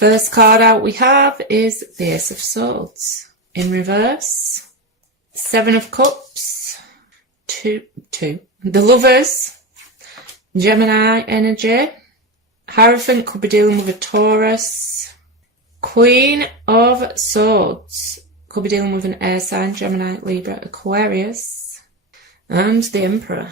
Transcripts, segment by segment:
First card out we have is the Ace of Swords. In reverse, Seven of Cups, two. The Lovers, Gemini energy. Hierophant could be dealing with a Taurus. Queen of Swords could be dealing with an air sign, Gemini, Libra, Aquarius. And the Emperor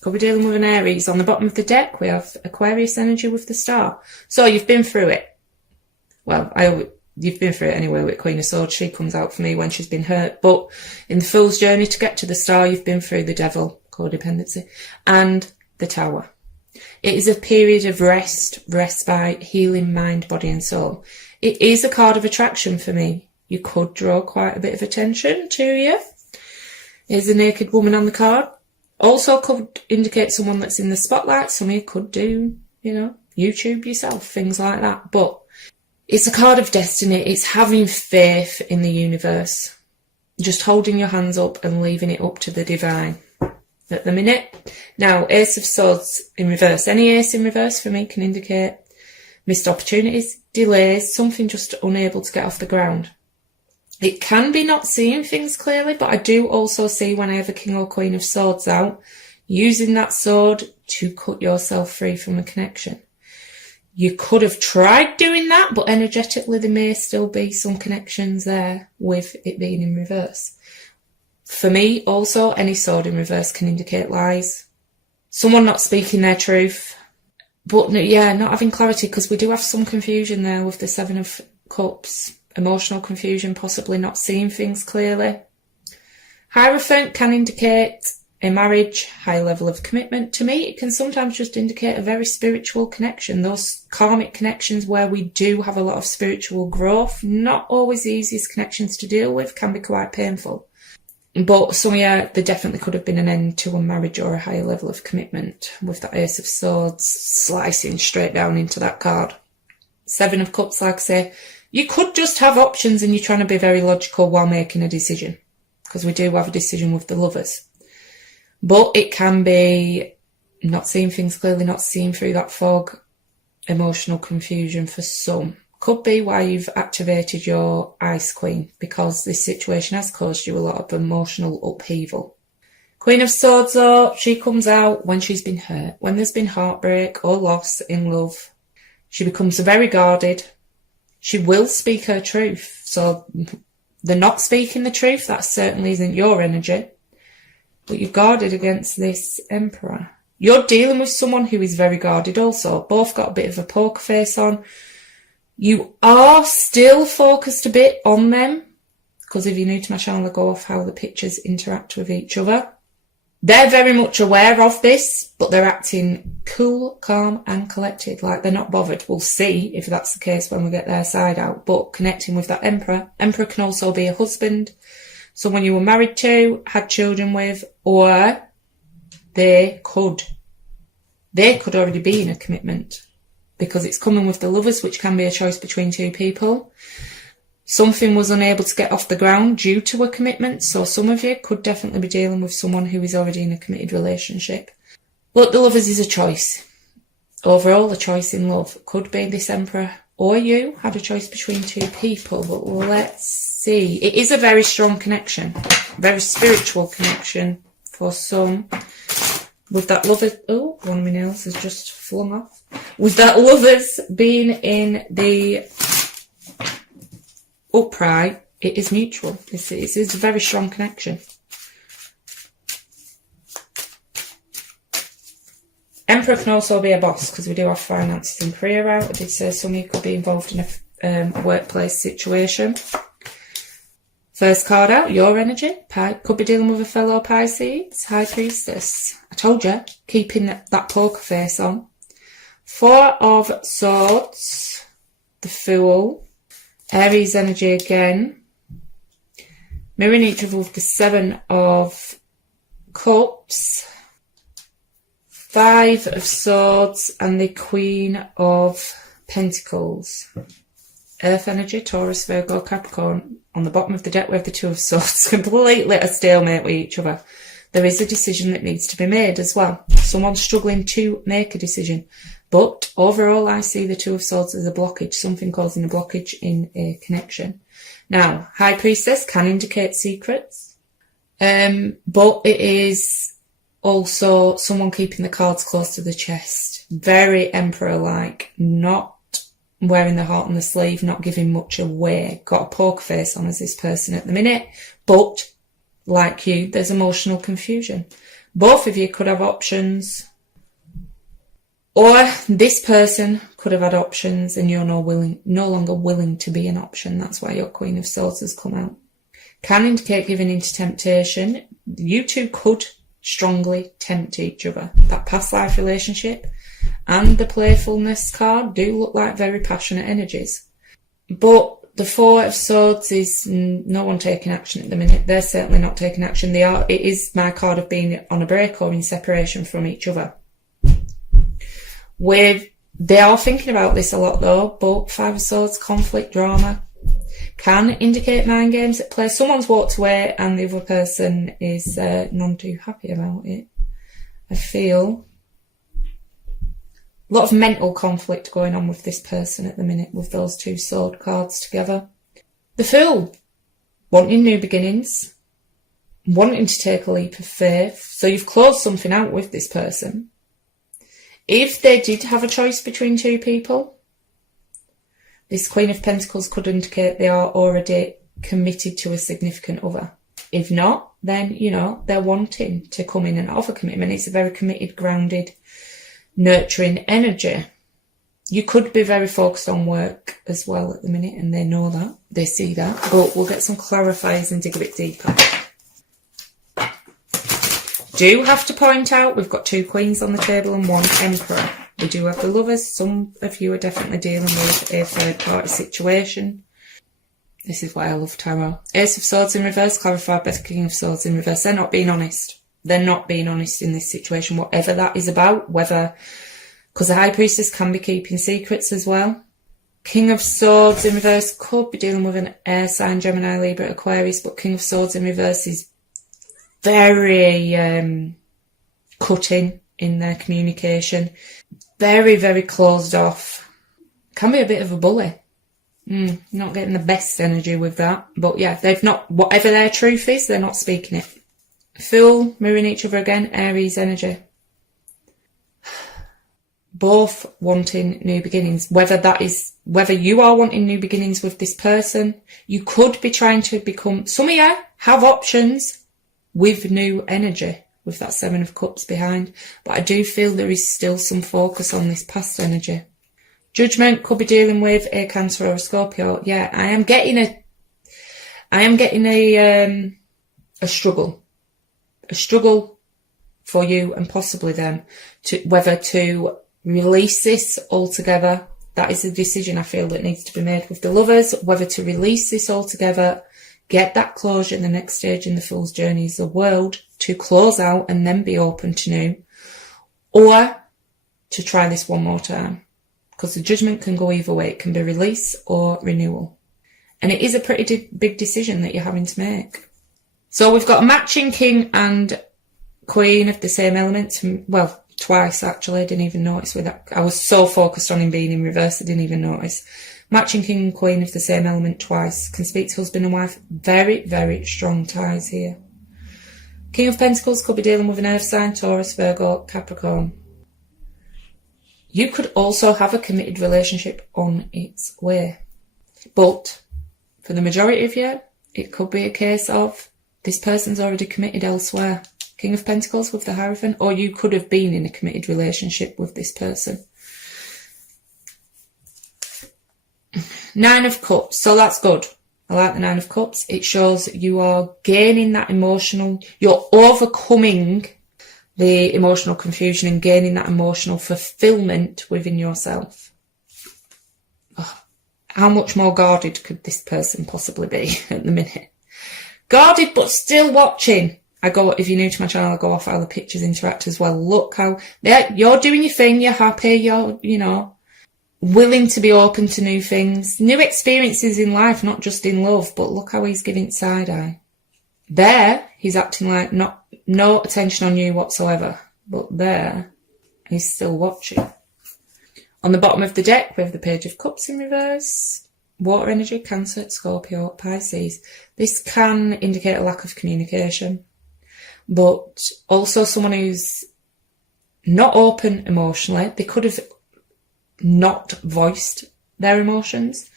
could be dealing with an Aries. On the bottom of the deck, we have Aquarius energy with the Star. So you've been through it. Well, you've been through it anyway with Queen of Swords. She comes out for me when she's been hurt. But in the Fool's journey to get to the Star, you've been through the Devil, codependency, and the Tower. It is a period of rest, respite, healing mind, body and soul. It is a card of attraction for me. You could draw quite a bit of attention to you. Here's a naked woman on the card. Also could indicate someone that's in the spotlight. Some of you could do, YouTube yourself, things like that. But it's a card of destiny. It's having faith in the universe. Just holding your hands up and leaving it up to the divine at the minute. Now, Ace of Swords in reverse. Any ace in reverse for me can indicate missed opportunities, delays, something just unable to get off the ground. It can be not seeing things clearly, but I do also see when I have a King or Queen of Swords out, using that sword to cut yourself free from a connection. You could have tried doing that, but energetically there may still be some connections there with it being in reverse. For me, also, any sword in reverse can indicate lies. Someone not speaking their truth. But yeah, not having clarity, because we do have some confusion there with the Seven of Cups. Emotional confusion, possibly not seeing things clearly. Hierophant can indicate a marriage, high level of commitment. To me, it can sometimes just indicate a very spiritual connection. Those karmic connections where we do have a lot of spiritual growth, not always the easiest connections to deal with, can be quite painful. But so yeah, there definitely could have been an end to a marriage or a higher level of commitment with that Ace of Swords slicing straight down into that card. Seven of Cups, like I say, you could just have options and you're trying to be very logical while making a decision, because we do have a decision with the Lovers. But it can be not seeing things clearly, not seeing through that fog, emotional confusion for some. Could be why you've activated your Ice Queen, because this situation has caused you a lot of emotional upheaval. Queen of Swords, though, she comes out when she's been hurt, when there's been heartbreak or loss in love. She becomes very guarded. She will speak her truth. So they're not speaking the truth. That certainly isn't your energy. But you're guarded against this Emperor. You're dealing with someone who is very guarded also. Both got a bit of a poker face on. You are still focused a bit on them, because if you're new to my channel, I go off how the pictures interact with each other. They're very much aware of this, but they're acting cool, calm and collected, like they're not bothered. We'll see if that's the case when we get their side out. But connecting with that Emperor. Emperor can also be a husband, someone you were married to, had children with, or they could already be in a commitment, because it's coming with the Lovers, which can be a choice between two people. Something was unable to get off the ground due to a commitment, so some of you could definitely be dealing with someone who is already in a committed relationship. But the Lovers is a choice. Overall, a choice in love. Could be this Emperor or you had a choice between two people, but let's see. It is a very strong connection, very spiritual connection for some. With that Lovers, oh, one of my nails has just flung off. With that Lovers being in the upright, it is mutual. It is a very strong connection. Emperor can also be a boss, because we do have finances and career out. I did say some of you could be involved in a workplace situation. First card out, your energy. Could be dealing with a fellow Pisces. High Priestess. I told you, keeping that poker face on. Four of Swords. The Fool. Aries energy again. Mirroring each other with the Seven of Cups. Five of Swords and the Queen of Pentacles. Earth energy, Taurus, Virgo, Capricorn. On the bottom of the deck we have the Two of Swords. Completely a stalemate with each other. There is a decision that needs to be made as well. Someone's struggling to make a decision. But overall, I see the Two of Swords as a blockage, something causing a blockage in a connection. Now, High Priestess can indicate secrets, but it is also someone keeping the cards close to the chest. Very Emperor-like, not wearing the heart on the sleeve, not giving much away. Got a poker face on as this person at the minute, but like you, there's emotional confusion. Both of you could have options, or this person could have had options and you're no longer willing to be an option. That's why your Queen of Swords has come out. Can indicate giving into temptation. You two could strongly tempt each other. That past life relationship and the playfulness card do look like very passionate energies. But the Four of Swords is no one taking action at the minute. They're certainly not taking action. It is my card of being on a break or in separation from each other. They are thinking about this a lot though, but Five of Swords, conflict, drama, can indicate mind games at play. Someone's walked away and the other person is none too happy about it. I feel a lot of mental conflict going on with this person at the minute with those two sword cards together. The Fool, wanting new beginnings, wanting to take a leap of faith. So you've closed something out with this person. If they did have a choice between two people, this Queen of Pentacles could indicate they are already committed to a significant other. If not, then, they're wanting to come in and offer commitment. It's a very committed, grounded, nurturing energy. You could be very focused on work as well at the minute, and they know that. They see that. But we'll get some clarifiers and dig a bit deeper. Do have to point out we've got two Queens on the table and one Emperor. We do have the Lovers. Some of you are definitely dealing with a third party situation. This is why I love tarot. Ace of Swords in reverse, clarified by the King of Swords in reverse. They're not being honest. They're not being honest in this situation, whatever that is about, because the High Priestess can be keeping secrets as well. King of Swords in reverse could be dealing with an air sign, Gemini, Libra, Aquarius, but King of Swords in reverse is very cutting in their communication. Very, very closed off. Can be a bit of a bully. Not getting the best energy with that. But yeah, whatever their truth is, they're not speaking it. Fool, mirroring each other again, Aries energy. Both wanting new beginnings. Whether you are wanting new beginnings with this person, you could be trying to become, some of you have options with new energy, with that Seven of Cups behind. But I do feel there is still some focus on this past energy. Judgment could be dealing with a Cancer or a Scorpio. Yeah, I am getting a struggle. A struggle for you and possibly them whether to release this altogether. That is a decision I feel that needs to be made with the Lovers, whether to release this altogether, get that closure in the next stage in the Fool's journey is the world, to close out and then be open to new, or to try this one more time. Because the Judgment can go either way. It can be release or renewal. And it is a pretty big decision that you're having to make. So we've got a matching King and Queen of the same element. Well, twice actually. I didn't even notice with that. I was so focused on him being in reverse, I didn't even notice. Matching King and Queen of the same element twice. Can speak to husband and wife. Very, very strong ties here. King of Pentacles could be dealing with an earth sign, Taurus, Virgo, Capricorn. You could also have a committed relationship on its way. But for the majority of you, it could be a case of this person's already committed elsewhere. King of Pentacles with the Hierophant, or you could have been in a committed relationship with this person. Nine of Cups, so that's good. I like the Nine of Cups. It shows you are gaining that you're overcoming the emotional confusion and gaining that emotional fulfillment within yourself. Oh, how much more guarded could this person possibly be at the minute? Guarded, but still watching. If you're new to my channel, I go off how the pictures interact as well. Look how you're doing your thing, you're happy, you're, willing to be open to new things, new experiences in life, not just in love, but look how he's giving side eye. There, he's acting like no attention on you whatsoever, but there, he's still watching. On the bottom of the deck, we have the Page of Cups in reverse. Water energy, Cancer, Scorpio, Pisces. This can indicate a lack of communication, but also someone who's not open emotionally. They could have not voiced their emotions,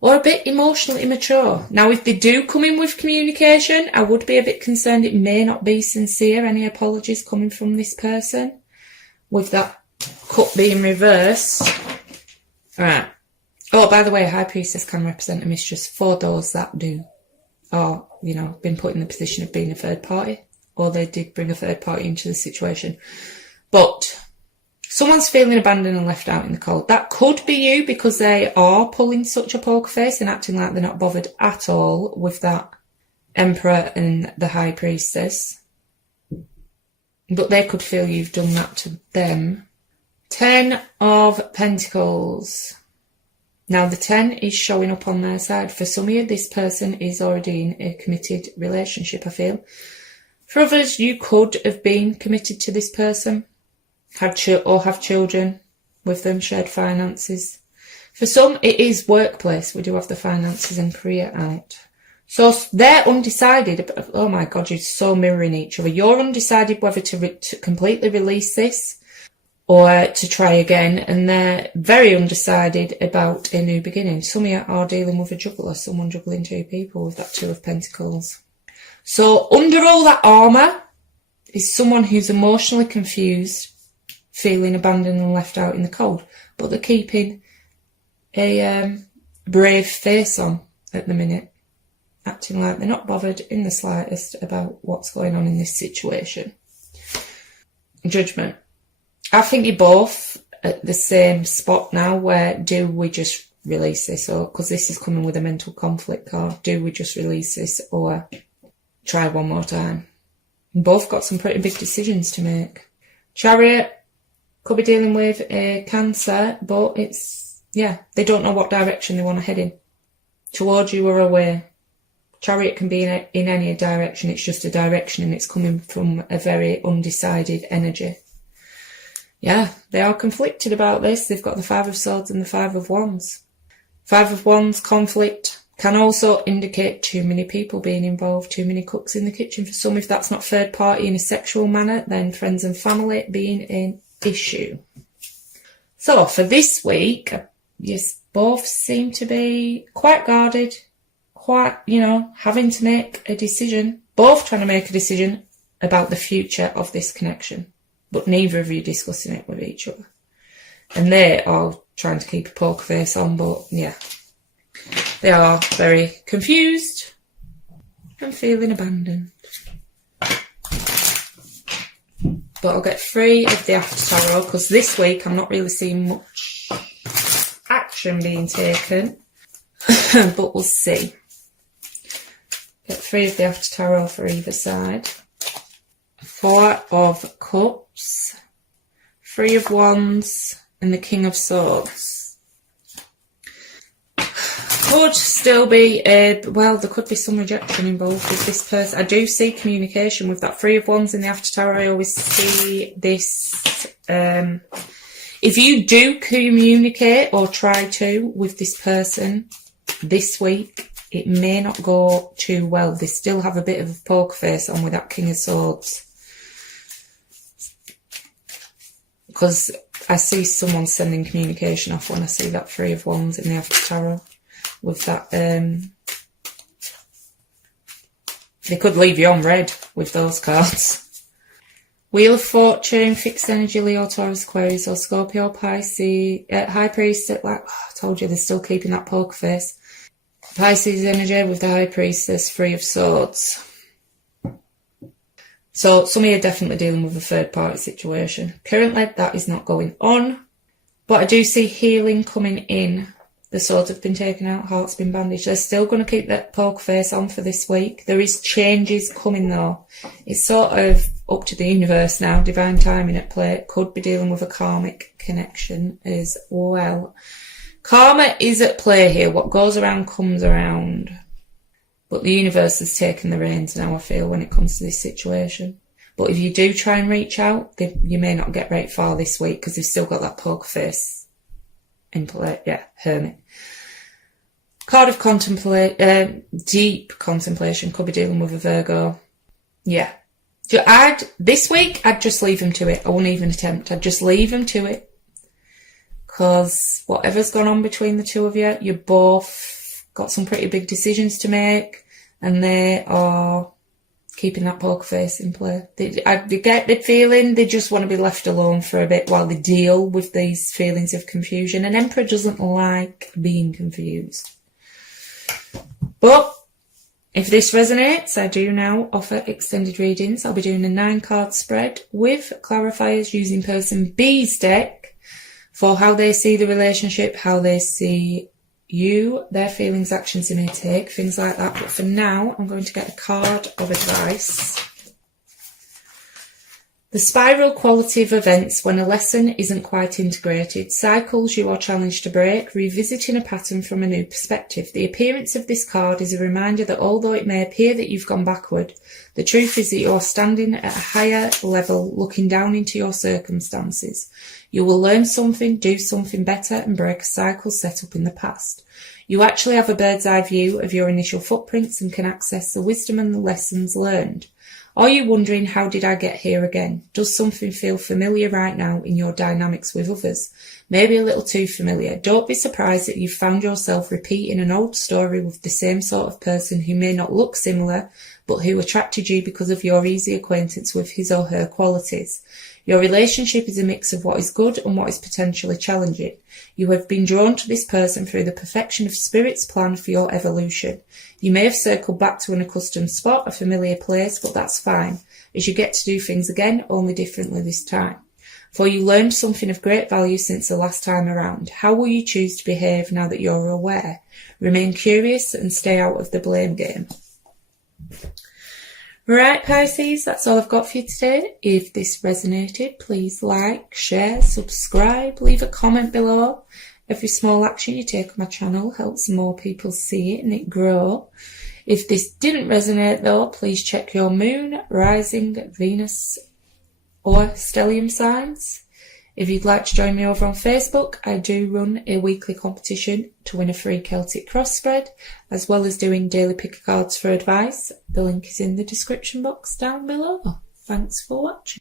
or a bit emotionally immature. Now, if they do come in with communication, I would be a bit concerned it may not be sincere, any apologies coming from this person, with that cup being reversed. Right. Oh, by the way, High Priestess can represent a mistress for those that do, or, been put in the position of being a third party, or they did bring a third party into the situation. But someone's feeling abandoned and left out in the cold. That could be you, because they are pulling such a poker face and acting like they're not bothered at all with that Emperor and the High Priestess. But they could feel you've done that to them. 10 of Pentacles. Now, the 10 is showing up on their side. For some of you, this person is already in a committed relationship, I feel. For others, you could have been committed to this person, have children with them, shared finances. For some, it is workplace. We do have the finances and career out. So they're undecided. Oh my God, you're so mirroring each other. You're undecided whether to completely release this or to try again, and they're very undecided about a new beginning. Some of you are dealing with a juggler, someone juggling two people with that Two of Pentacles. So under all that armour is someone who's emotionally confused, feeling abandoned and left out in the cold, but they're keeping a brave face on at the minute, acting like they're not bothered in the slightest about what's going on in this situation. Judgment. I think you're both at the same spot now, where do we just release this, or, because this is coming with a mental conflict card, do we just release this or try one more time? Both got some pretty big decisions to make. Chariot could be dealing with a Cancer, but they don't know what direction they want to head in, towards you or away. Chariot can be in any direction, it's just a direction, and it's coming from a very undecided energy. Yeah, they are conflicted about this. They've got the Five of Swords and the Five of Wands. Five of Wands conflict can also indicate too many people being involved, too many cooks in the kitchen. For some, if that's not third party in a sexual manner, then friends and family being an issue. So for this week, you both seem to be quite guarded, quite, having to make a decision, both trying to make a decision about the future of this connection, but neither of you discussing it with each other. And they are trying to keep a poker face on, but yeah, they are very confused and feeling abandoned. But I'll get 3 of the After Tarot, because this week I'm not really seeing much action being taken, but we'll see. Get 3 of the After Tarot for either side. 4 of Cups, 3 of Wands, and the King of Swords. Could still be there could be some rejection involved with this person. I do see communication with that 3 of Wands in the After Tarot. I always see this. If you do communicate or try to with this person this week, it may not go too well. They still have a bit of a poker face on with that King of Swords. Because I see someone sending communication off when I see that 3 of Wands in the After Tarot. With that, they could leave you on red with those cards. Wheel of Fortune, Fixed Energy, Leo, Taurus, Aquarius, or Scorpio, Pisces, High Priestess, I told you they're still keeping that poker face. Pisces energy with the High Priestess, 3 of Swords. So some of you are definitely dealing with a third party situation. Currently that is not going on, but I do see healing coming in. The swords have been taken out, heart's been bandaged. They're still going to keep that poker face on for this week. There is changes coming though. It's sort of up to the universe now, divine timing at play. Could be dealing with a karmic connection as well. Karma is at play here. What goes around comes around. But the universe has taken the reins now, I feel, when it comes to this situation. But if you do try and reach out, you may not get very far this week because they've still got that poker face in play. Yeah, Hermit. Card of deep contemplation. Could be dealing with a Virgo. Yeah. This week, I'd just leave him to it. I wouldn't even attempt. I'd just leave him to it. Because whatever's gone on between the two of you, you both got some pretty big decisions to make. And they are keeping that poker face in play. I get the feeling they just want to be left alone for a bit while they deal with these feelings of confusion. An Emperor doesn't like being confused. But if this resonates, I do now offer extended readings. I'll be doing a 9-card spread with clarifiers using person B's deck for how they see the relationship, how they see you, their feelings, actions they may take, things like that. But for now, I'm going to get a card of advice. The spiral quality of events when a lesson isn't quite integrated, cycles you are challenged to break, revisiting a pattern from a new perspective. The appearance of this card is a reminder that although it may appear that you've gone backward, the truth is that you're standing at a higher level, looking down into your circumstances. You will learn something, do something better, and break a cycle set up in the past. You actually have a bird's eye view of your initial footprints and can access the wisdom and the lessons learned. Are you wondering, how did I get here again? Does something feel familiar right now in your dynamics with others? Maybe a little too familiar. Don't be surprised that you've found yourself repeating an old story with the same sort of person who may not look similar, but who attracted you because of your easy acquaintance with his or her qualities. Your relationship is a mix of what is good and what is potentially challenging. You have been drawn to this person through the perfection of Spirit's plan for your evolution. You may have circled back to an accustomed spot, a familiar place, but that's fine, as you get to do things again, only differently this time. For you learned something of great value since the last time around. How will you choose to behave now that you're aware? Remain curious and stay out of the blame game. Right, Pisces, that's all I've got for you today. If this resonated, please like, share, subscribe, leave a comment below. Every small action you take on my channel helps more people see it and it grow. If this didn't resonate though, please check your moon, rising, Venus or stellium signs. If you'd like to join me over on Facebook, I do run a weekly competition to win a free Celtic cross spread, as well as doing daily pick cards for advice. The link is in the description box down below. Thanks for watching.